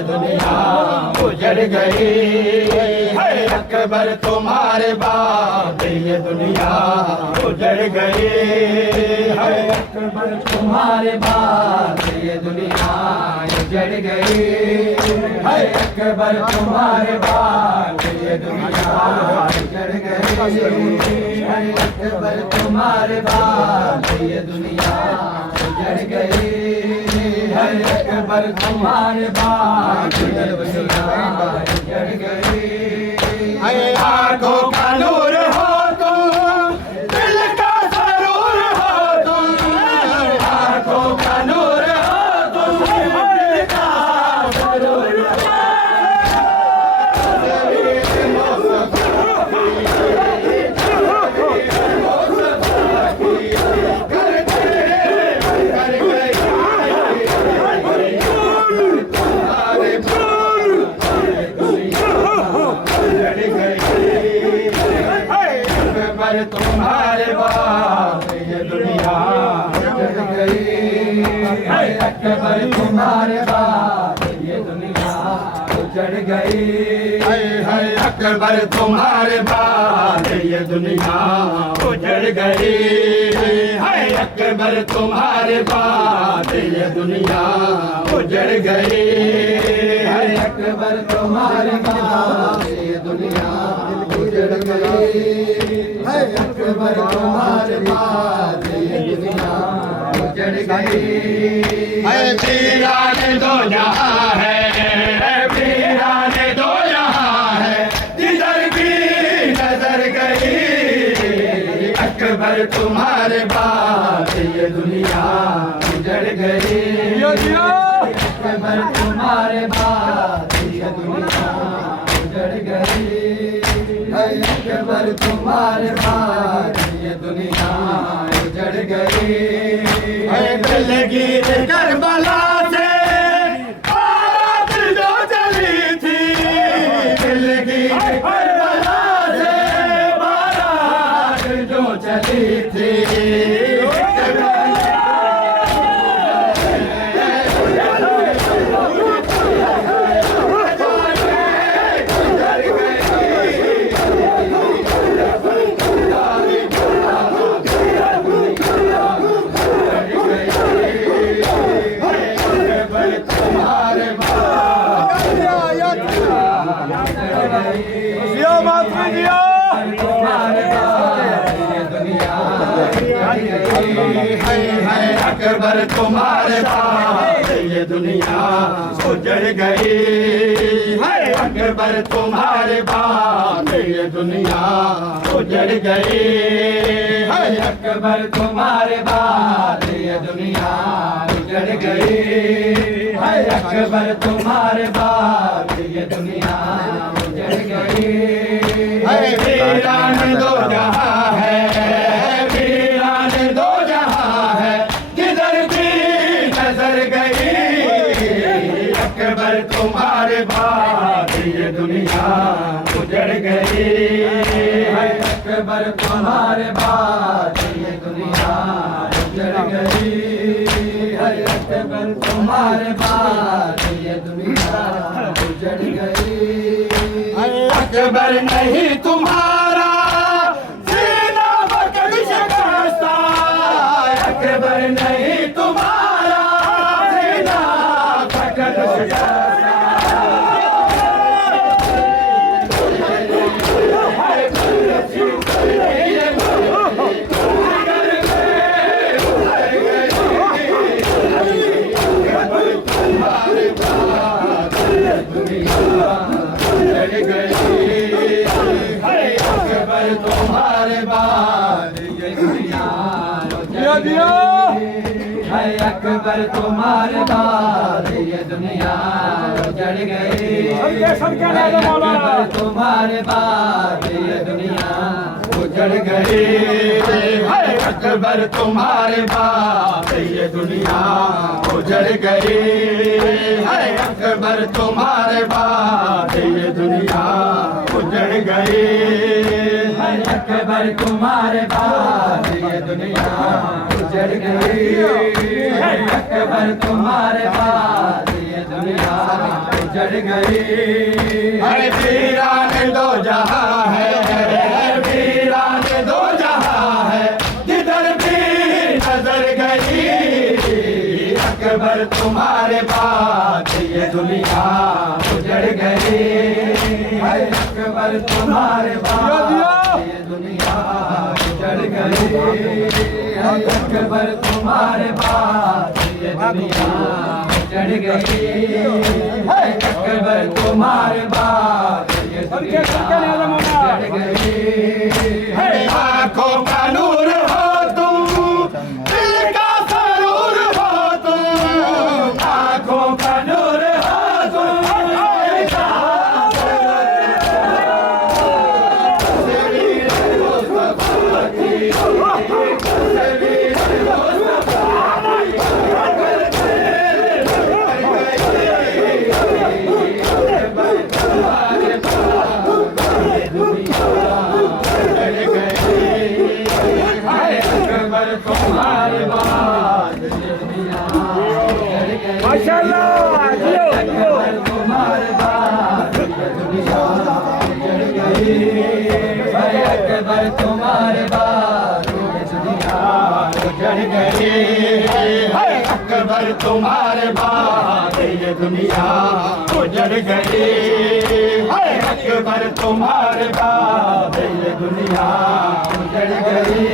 ये दुनिया उजड़ गई। है अकबर तुम्हारे बाद ये दुनिया उजड़ गई। है अकबर तुम्हारे बाद ये दुनिया उजड़ गई। है अकबर तुम्हारे बाद ये दुनिया उजड़ गई। है अकबर तुम्हारे बाद ये दुनिया उजड़ गई। है अकबर तुम्हारे बाद ये दुनिया उजड़ गई। आँखों का नूर हो तुम, दिल का सरूर हो तुम। आँखों का नूर हो तुम, दिल का सरूर हो। तुम्हारे बाद ये दुनिया उजड़ गई। है अकबर तुम्हारे बाद ये दुनिया उजड़ गई। है अकबर तुम्हारे बाद ये दुनिया उजड़ गई। है अकबर तुम्हारे बाद ये दुनिया उजड़ गई। है अकबर तुम्हारे बाद ये दुनिया उजड़ गई। है अकबर तुम्हारे बाद ये दुनिया उजड़ गई। है वीराने दो जहां है, वीराने दो जहां है, जिधर भी नजर गई। अकबर तुम्हारे बाद ये दुनिया उजड़ गई। अकबर तुम्हारे बाद ये दुनिया उजड़ गई। है अकबर तुम्हारे बाद ये दुनिया उजड़ गई। है दिलगीर करबला से बारात जो चली थी। दिलगीर करबला से बारात जो चली थी। अकबर तुम्हारे बाद ये दुनिया उजड़ गई। है अकबर तुम्हारे बाद ये दुनिया उजड़ गई। है अकबर तुम्हारे बाद ये दुनिया उजड़ गई। है अकबर तुम्हारे बाद ये दुनिया उजड़ गई। है वीरान दो जहां है, वीरान दो जहां है, जिधर भी नजर गई। अकबर तुम्हारे बाद ये दुनिया उजड़ गई। है अकबर तुम्हारे बाद ये दुनिया उजड़ गई। है अकबर तुम्हारे बाद ये दुनिया उजड़ गई। अकबर नहीं तुम्हारा सीना बकड़ शिकस्ता। अकबर नहीं तुम्हारा सीना बकड़ शिकस्ता। तुम्हारे बाद ये दुनिया उजड़ गई। है अकबर तुम्हारे बाद ये दुनिया उजड़ गई। अकबर तुम्हारे बाद ये दुनिया उजड़ गई। है अकबर तुम्हारे बाद ये दुनिया उजड़ गई। है अकबर तुम्हारे बाद ये दुनिया उजड़ गई। है अकबर तुम्हारे बाद ये दुनिया उजड़ गई। है अकबर तुम्हारे बाद ये दुनिया उजड़ गई। है वीरान दो जहां है, वीरान दो जहां है, जिधर भी नजर गई। अकबर तुम्हारे बाद ये दुनिया उजड़ गई। है अकबर तुम्हारे बाद ये दुनिया उजड़ गई। है अकबर तुम्हारे बाद ये दुनिया उजड़ गई। है अकबर तुम्हारे बाद ये दुनिया उजड़ गई। है आँखों का नूर हो तुम, दिल का सरूर हो तुम। आँखों का नूर हो तुम, तुम्हारे बाद माशाल्लाह तुम्हारे बाद दुनिया उजड़ गई। है अकबर तुम्हारे बाद दुनिया उजड़ गई। है अकबर तुम्हारे बाद ये दुनिया उजड़ गई। है अकबर तुम्हारे बाद ये दुनिया उजड़ गई।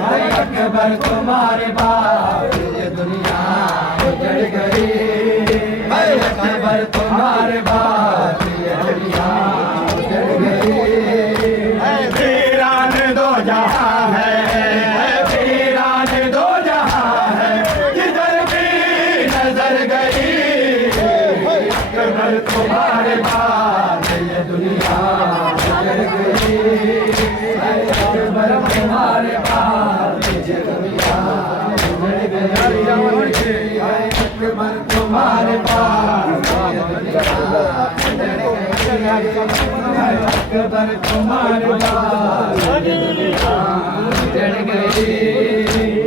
है अकबर तुम्हारे बाद ये दुनिया उजड़ गई। है अकबर तुम्हारे बाद ये दुनिया उजड़ गई। है वीरान दो जहां है, वीरान दो जहां है, जिधर भी नजर गई। अकबर तुम्हारे बाद ये दुनिया उजड़ गई। है अकबर तुम्हारे बाद ये दुनिया उजड़ गई। है अकबर तुम्हारे बाद ये दुनिया उजड़ गई। है अकबर तुम्हारे बाद ये दुनिया उजड़ गई।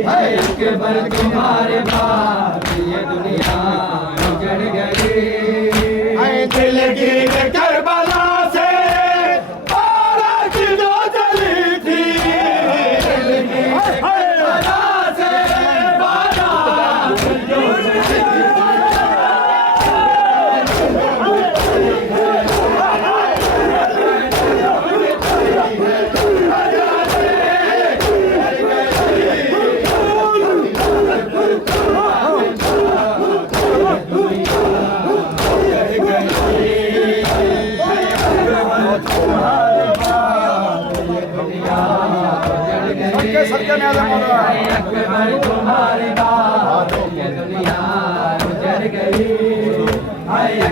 है अकबर तुम्हारे बाद ये दुनिया उजड़ गई। है दिल की करबला से बारात जो जली थी, दिल की करबला से बारात जो जली थी।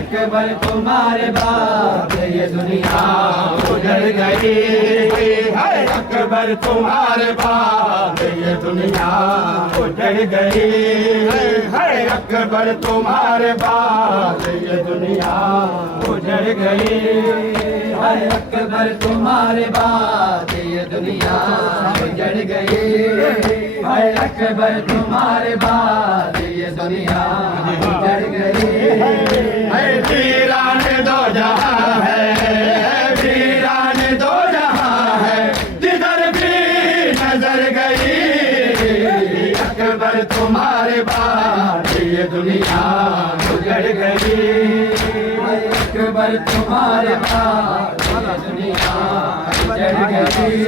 अकबर तुम्हारे बाद ये दुनिया उजड़ गई। है अकबर तुम्हारे बाद ये दुनिया उजड़ गई। है अकबर तुम्हारे बाद ये दुनिया उजड़ गई। है अकबर तुम्हारे बाद ये दुनिया उजड़ गई। है अकबर तुम्हारे बाद ये दुनिया उजड़ गई। है अकबर तुम्हारे बाद ये दुनिया उजड़ गई। है वीरान दो जहां है, वीरान दो जहां है, जिधर भी नजर गई। अकबर तुम्हारे बाद ये दुनिया उजड़ गई। है अकबर तुम्हारे बाद ये दुनिया उजड़ गई।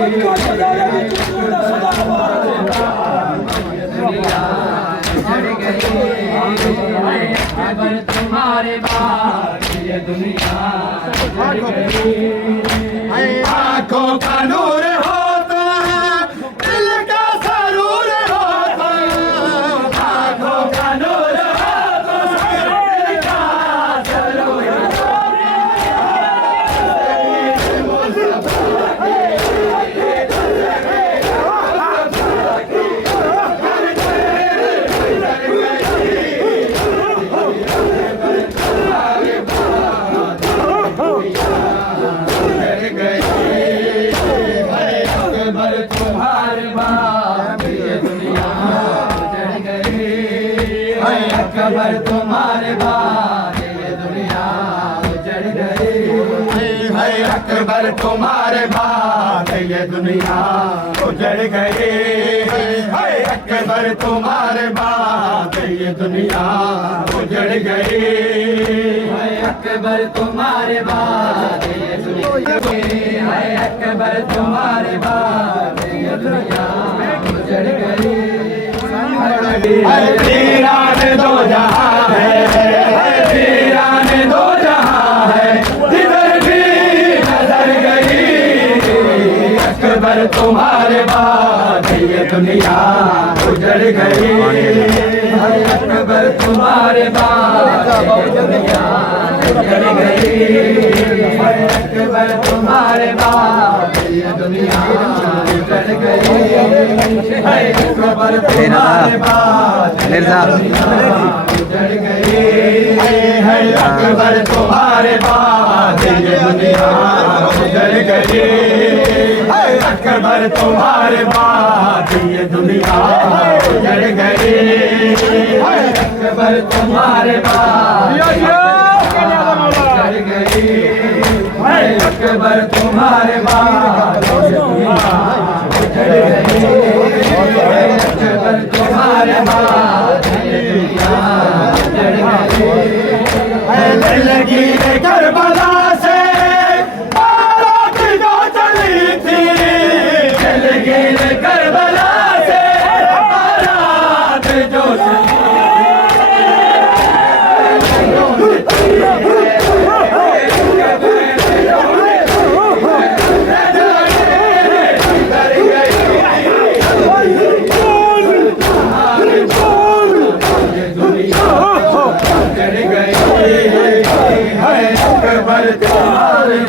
अकबर तुम्हारे बाद ये दुनिया उजड़ गई। आँखों का नूर हो तुम, दिल का सरूर हो तुम। आँखों का नूर हो तुम, दिल का सरूर हो तुम। अकबर तुम्हारे बाद ये दुनिया उजड़ गई। अकबर तुम्हारे बाद ये दुनिया उजड़ गई। अकबर तुम्हारे बाद ये दुनिया, अकबर तुम्हारे बाद ये दुनिया उजड़ गई। वीरान दो जहां है, वीरान दो जहां है, जिधर भी नजर गई। अकबर तुम्हारे बाद ये दुनिया उजड़ गई। अकबर तुम्हारे बाद ये दुनिया उजड़ गई। अकबर तुम्हारे बाद ये दुनिया उजड़ गई। अकबर तुम्हारे बाद उजड़ गई। अकबर तुम्हारे बाद ये दुनिया उजड़ गई। अकबर तुम्हारे बाद ये दुनिया उजड़ गई। अकबर तुम्हारे बाद उजड़ गई। अकबर तुम्हारे बाद उजड़ गई। अकबर तुम्हारे बाद उजड़ गई। लगी करबला से बारात जो चली थी, चल गई करबला से बारात जो चली। अकबर तुम्हारे